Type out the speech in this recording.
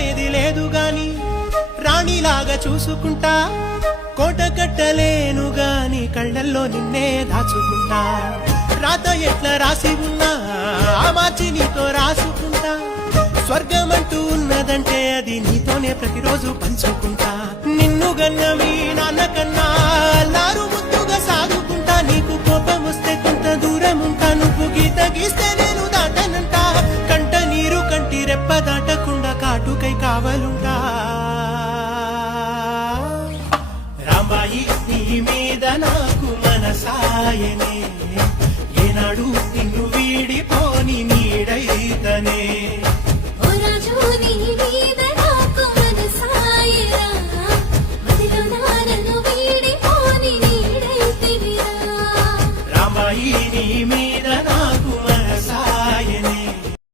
అనేది లేదు గాని రాణిలాగా చూసుకుంటా, కోట కట్టలేను గాని కళ్ళల్లో నిన్నే దాచుకుంటా. రాత ఎట్లా రాసి ఉన్నా మార్చి నీతో రాసుకుంటా. స్వర్గమంటూ ఉన్నదంటే అది నీతోనే ప్రతిరోజు పంచుకుంటా. నిన్ను గన్న మీ నాన్న కన్నా